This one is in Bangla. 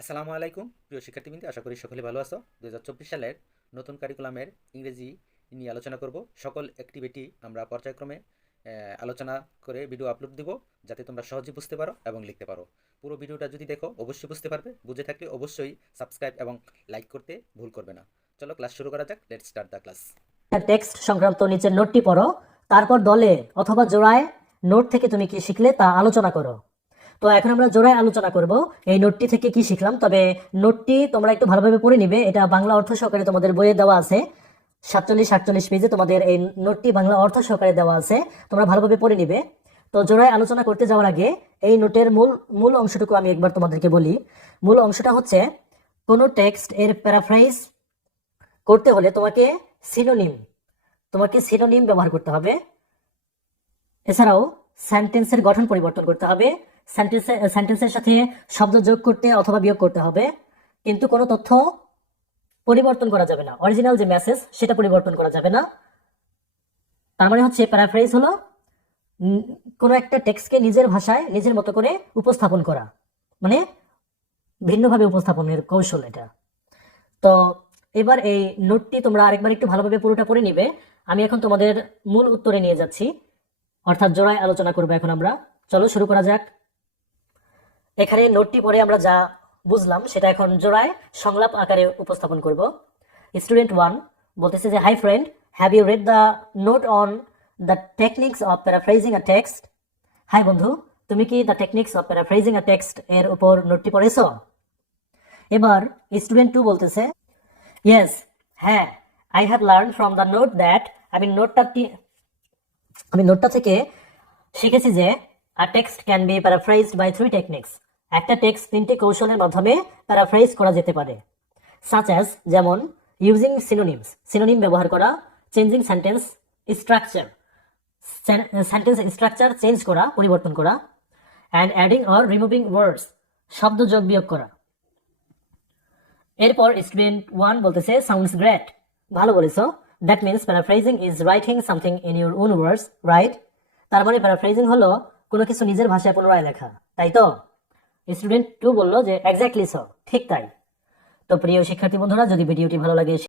আসসালামু আলাইকুম প্রিয় শিক্ষার্থীবৃন্দ, আশা করি সকলে ভালো আছো। 2024 সালের নতুন কারিকুলামের ইংরেজি নিয়ে আলোচনা করব। সকল অ্যাক্টিভিটি আমরা পর্যায়ক্রমে আলোচনা করে ভিডিও আপলোড দিব, যাতে তোমরা সহজে বুঝতে পারো এবং লিখতে পারো। পুরো ভিডিওটা যদি দেখো অবশ্যই বুঝতে পারবে। বুঝে থাকলে অবশ্যই সাবস্ক্রাইব এবং লাইক করতে ভুল করবে না। চলো ক্লাস শুরু করা যাক। Let's start the class. Text সংক্রান্ত নিচের নোটটি পড়ো, তারপর দলে অথবা জোড়ায় নোট থেকে তুমি কি শিখলে তা আলোচনা করো। তো এখন আমরা জোড়ায় আলোচনা করব এই নোটটি থেকে কি শিখলাম। তবে নোটটি তোমরা একটু ভালোভাবে পড়ে নিবে। এটা বাংলা অর্থ সহকারে তোমাদের বইয়ে দেওয়া আছে, 47-48 পেজে তোমাদের এই নোটটি বাংলা অর্থ সহকারে দেওয়া আছে, তোমরা ভালোভাবে পড়ে নিবে। তো জোড়ায় আলোচনা করতে যাওয়ার আগে এই নোটের মূল অংশটুকু আমি একবার তোমাদেরকে বলি। মূল অংশটা হচ্ছে, কোনো টেক্সট এর প্যারাফ্রাইজ করতে হলে তোমাকে সিনোনিম ব্যবহার করতে হবে। এছাড়াও সেন্টেন্সের গঠন পরিবর্তন করতে হবে, সেন্টেন্সের সাথে শব্দ যোগ করতে অথবা বিয়োগ করতে হবে, কিন্তু কোনো তথ্য পরিবর্তন করা যাবে না। অরিজিনাল যে মেসেজ সেটা পরিবর্তন করা যাবে না। তার মানে হচ্ছে প্যারাফ্রাইজ হলো কোনো একটা টেক্সটকে নিজের ভাষায় নিজের মতো করে উপস্থাপন করা, মানে ভিন্নভাবে উপস্থাপনের কৌশল এটা। তো এবার এই নোটটি তোমরা আরেকবার একটু ভালোভাবে পুরোটা পড়ে নিবে। আমি এখন তোমাদের মূল উত্তরে নিয়ে যাচ্ছি, অর্থাৎ জোড়ায় আলোচনা করবো এখন আমরা। চলো শুরু করা যাক। এখানে নোটটি পড়ে আমরা যা বুঝলাম সেটা এখন জোড়ায় সংলাপ আকারে উপস্থাপন করব। স্টুডেন্ট 1 বলতেছে যে, hi friend, have you read the note on the techniques of paraphrasing a text? Hi বন্ধু, তুমি কি the techniques of paraphrasing a text এর উপর নোটটি পড়েছো? এবার স্টুডেন্ট 2 বলতেছে, ইয়েস, হ্যাঁ, I have learn from the note that, আমি নোটটা থেকে শিখেছি যে a text can be paraphrased by 3 techniques. একটা টেক্সট 3টি কৌশলের মাধ্যমে প্যারাফ্রাইজ করা যেতে পারে। সাচ অ্যাজ, যেমন ইউজিং সিনোনিম ব্যবহার করা, চেঞ্জিং সেন্টেন্স স্ট্রাকচার চেঞ্জ করা, পরিবর্তন করা, and adding or removing words, শব্দ যোগ বিয়োগ করা। এরপর স্টুডেন্ট 1 বলতেছে, সাউন্ডস গ্রেট, ভালো বলেছো। That means প্যারাফ্রাইজিং is writing something in your own words, right? তার মানে প্যারাফ্রাইজিং হলো কোনো কিছু নিজের ভাষায় পুনরায় লেখা, তাই তো? স্টুডেন্ট 2 বললো যে, এক্স্যাক্টলি সো, ঠিক তাই। তো প্রিয় শিক্ষার্থী বন্ধুরা, যদি ভিডিওটি ভালো লাগে